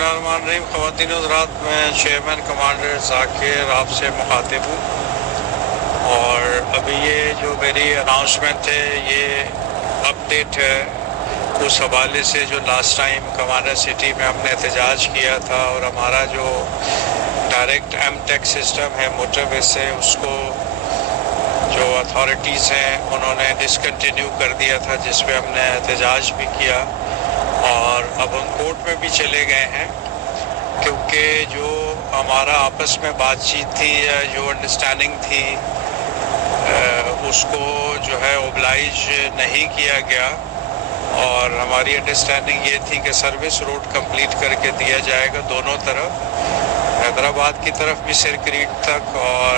बिस्मिल्लाहिर्रहमानिर्रहीम। ख़वातीन हज़रात, मैं चेयरमैन कमांडर ज़ाकिर आपसे मुखातिब हूँ। और अभी ये जो मेरी अनाउंसमेंट है ये अपडेट है उस हवाले से जो लास्ट टाइम कमांडर सिटी में हमने एहतजाज किया था और हमारा जो डायरेक्ट एम-टेक सिस्टम है मोटरवे से उसको जो अथॉरिटीज़ हैं उन्होंने डिसकंटिन्यू कर दिया था, जिस पे हमने एहतजाज भी किया और अब हम कोर्ट में भी चले गए हैं, क्योंकि जो हमारा आपस में बातचीत थी या जो अंडरस्टैंडिंग थी उसको जो है ओबलाइज नहीं किया गया। और हमारी अंडरस्टैंडिंग ये थी कि सर्विस रोड कंप्लीट करके दिया जाएगा दोनों तरफ, हैदराबाद की तरफ भी सिरक्रीट तक और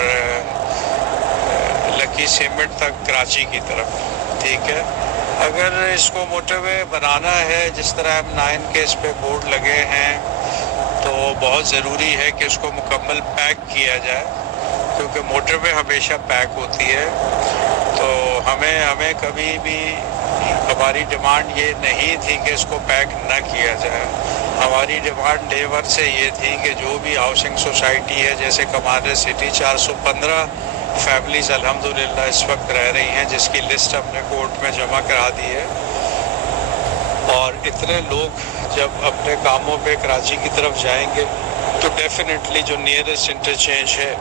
लकी सीमेंट तक कराची की तरफ। ठीक है, अगर इसको मोटरवे बनाना है जिस तरह M9 के इस पे बोर्ड लगे हैं तो बहुत ज़रूरी है कि इसको मुकम्मल पैक किया जाए, क्योंकि मोटरवे हमेशा पैक होती है। तो हमें कभी भी हमारी डिमांड ये नहीं थी कि इसको पैक न किया जाए। हमारी डिमांड डे वन से ये थी कि जो भी हाउसिंग सोसाइटी है, जैसे कमांडर सिटी 415 फैमिलीज़ अल्हम्दुलिल्लाह इस वक्त रह रही हैं, जिसकी लिस्ट हमने कोर्ट में जमा करा दी है। और इतने लोग जब अपने कामों पे कराची की तरफ जाएंगे तो डेफिनेटली जो नियरेस्ट इंटरचेंज है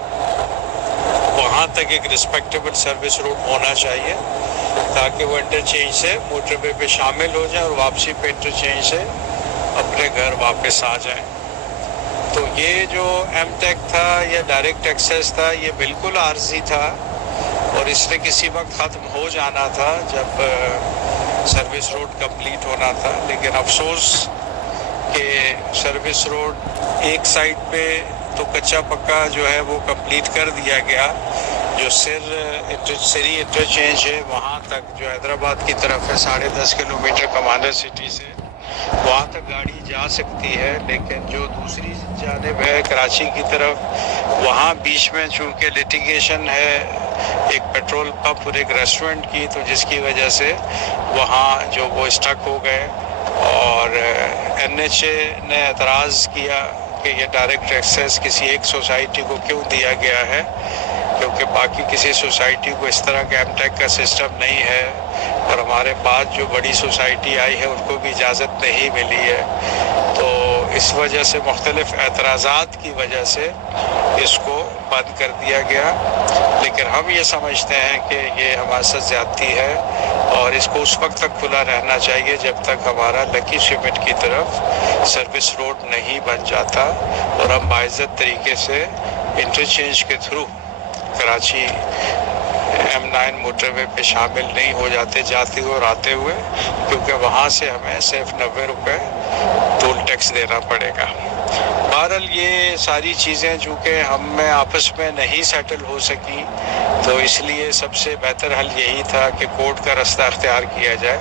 वहाँ तक एक रिस्पेक्टेबल सर्विस रोड होना चाहिए, ताकि वो इंटरचेंज से मोटरवे पे शामिल हो जाए और वापसी पे इंटरचेंज से अपने घर वापस आ जाएं। तो ये जो एम-टेक था या डायरेक्ट एक्सेस था ये बिल्कुल आर्जी था और इसने किसी वक्त ख़त्म हो जाना था जब सर्विस रोड कंप्लीट होना था। लेकिन अफसोस कि सर्विस रोड एक साइड पे तो कच्चा पक्का जो है वो कंप्लीट कर दिया गया, जो सिरी इंटरचेंज है वहाँ तक जो हैदराबाद की तरफ है 10.5 किलोमीटर कमांडर सिटी से, वहाँ तक गाड़ी जा सकती है। लेकिन जो दूसरी जानिब है कराची की तरफ, वहाँ बीच में चूँकि लिटिगेशन है एक पेट्रोल पंप और एक रेस्टोरेंट की, तो जिसकी वजह से वहाँ जो वो स्टक हो गए और NHA ने एतराज़ किया कि ये डायरेक्ट एक्सेस किसी एक सोसाइटी को क्यों दिया गया है, क्योंकि बाकी किसी सोसाइटी को इस तरह का एम-टेक का सिस्टम नहीं है और हमारे पास जो बड़ी सोसाइटी आई है उनको भी इजाज़त नहीं मिली है। तो इस वजह से मुख्तलिफ़ एतराज़ात की वजह से इसको बंद कर दिया गया। लेकिन हम ये समझते हैं कि ये हमारे साथ ज़्यादती है और इसको उस वक्त तक खुला रहना चाहिए जब तक हमारा लकी सीमेंट की तरफ सर्विस रोड नहीं बन जाता और हम बाइज़्ज़त तरीके से इंटरचेंज के थ्रू कराची M9 मोटरवे पे शामिल नहीं हो जाते जाते हुए और आते हुए, क्योंकि वहाँ से हमें सिर्फ 90 रुपये टोल टैक्स देना पड़ेगा। बहरहाल ये सारी चीज़ें चूँकि हम में आपस में नहीं सेटल हो सकी, तो इसलिए सबसे बेहतर हल यही था कि कोर्ट का रास्ता अख्तियार किया जाए।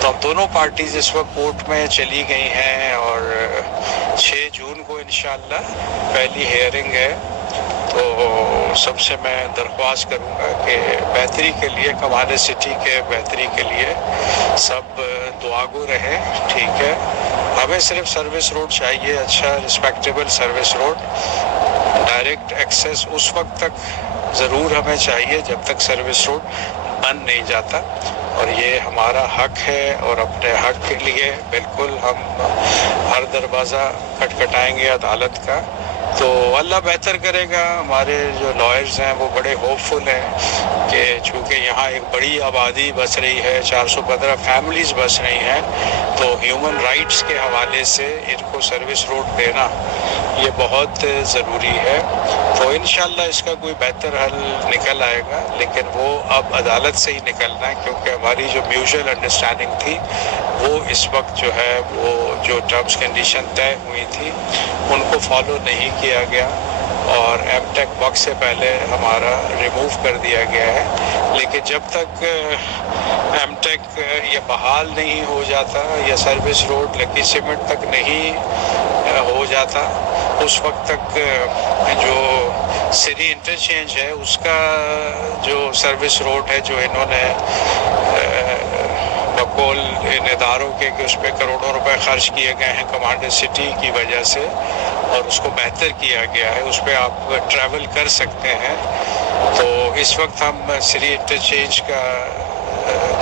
तो हम दोनों पार्टीज़ इस वक्त कोर्ट में चली गई हैं और 6 जून को इंशाअल्लाह पहली हियरिंग है। तो सबसे मैं दरख्वास्त करूँगा कि बेहतरी के लिए, कमांडर सिटी के बेहतरी के लिए सब दुआगो रहें। ठीक है, हमें सिर्फ सर्विस रोड चाहिए, अच्छा respectable service road. Direct access उस वक्त तक ज़रूर हमें चाहिए जब तक सर्विस रोड बन नहीं जाता, और ये हमारा हक है और अपने हक के लिए बिल्कुल हम हर दरवाज़ा खटखटाएंगे अदालत का। तो अल्लाह बेहतर करेगा। हमारे जो लॉयर्स हैं वो बड़े होपफुल हैं कि चूँकि यहाँ एक बड़ी आबादी बस रही है, 415 फैमिलीज़ बस रही हैं, तो ह्यूमन राइट्स के हवाले से इनको सर्विस रोड देना ये बहुत ज़रूरी है। तो इंशाअल्लाह इसका कोई बेहतर हल निकल आएगा, लेकिन वो अब अदालत से ही निकलना है, क्योंकि हमारी जो म्यूचुअल अंडरस्टैंडिंग थी वो इस वक्त जो है वो जो टर्म्स कंडीशन तय हुई थी उनको फॉलो नहीं किया गया और एम-टेक वक्त से पहले हमारा रिमूव कर दिया गया है। लेकिन जब तक एम-टेक ये बहाल नहीं हो जाता या सर्विस रोड लकी सीमेंट तक नहीं हो जाता, उस वक्त तक जो सिटी इंटरचेंज है उसका जो सर्विस रोड है जो इन्होंने कॉल इन इदारों के कि उस पर करोड़ों रुपए खर्च किए गए हैं कमांडर सिटी की वजह से और उसको बेहतर किया गया है, उस पर आप ट्रैवल कर सकते हैं। तो इस वक्त हम सिरी इंटरचेंज का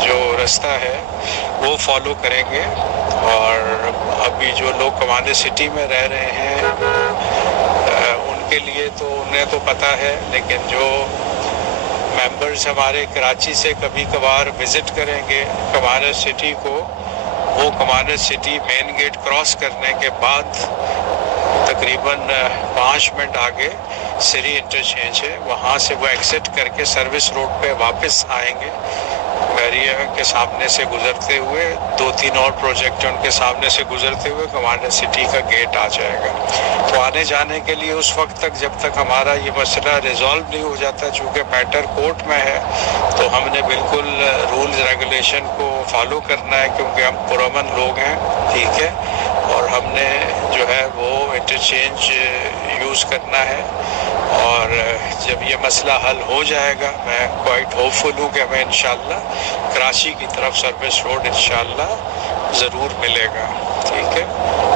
जो रास्ता है वो फॉलो करेंगे और अभी जो लोग कमांडर सिटी में रह रहे हैं उनके लिए तो उन्हें तो पता है, लेकिन जो मेंबर्स हमारे कराची से कभी कभार विज़िट करेंगे कमांडर सिटी को, वो commander city main gate cross करने के बाद तकरीबन 5 मिनट आगे सिरी इंटरचेंज है, वहाँ से वो एग्ज़िट करके सर्विस रोड पे वापस आएंगे। बैरिया के सामने से गुजरते हुए 2-3 और प्रोजेक्ट हैं, उनके सामने से गुजरते हुए कमांडर सिटी का गेट आ जाएगा। तो आने जाने के लिए उस वक्त तक जब तक हमारा ये मसला रिजॉल्व नहीं हो जाता, चूँकि मैटर कोर्ट में है, तो हमने बिल्कुल रूल्स रेगुलेशन को फॉलो करना है क्योंकि हम पुरअमन लोग हैं, ठीक है, और हमने जो है वो इंटरचेंज यूज़ करना है। और जब ये मसला हल हो जाएगा, मैं क्वाइट होपफुल हूँ कि हमें इंशाल्लाह कराची की तरफ सर्विस रोड इंशाल्लाह ज़रूर मिलेगा, ठीक है।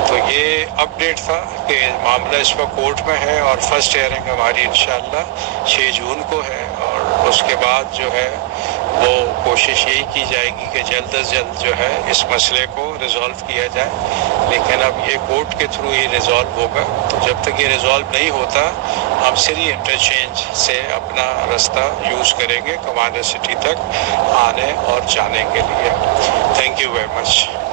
तो ये अपडेट था कि मामला इस वक्त कोर्ट में है और फर्स्ट हियरिंग हमारी इंशाल्लाह 6 जून को है और उसके बाद जो है वो कोशिश यही की जाएगी कि जल्द अज जल्द जो है इस मसले को रिज़ॉल्व किया जाए। लेकिन अब ये कोर्ट के थ्रू ही रिज़ॉल्व होगा, तो जब तक ये रिज़ॉल्व नहीं होता हम सिरी इंटरचेंज से अपना रास्ता यूज़ करेंगे कमांडर सिटी तक आने और जाने के लिए। Thank you very much.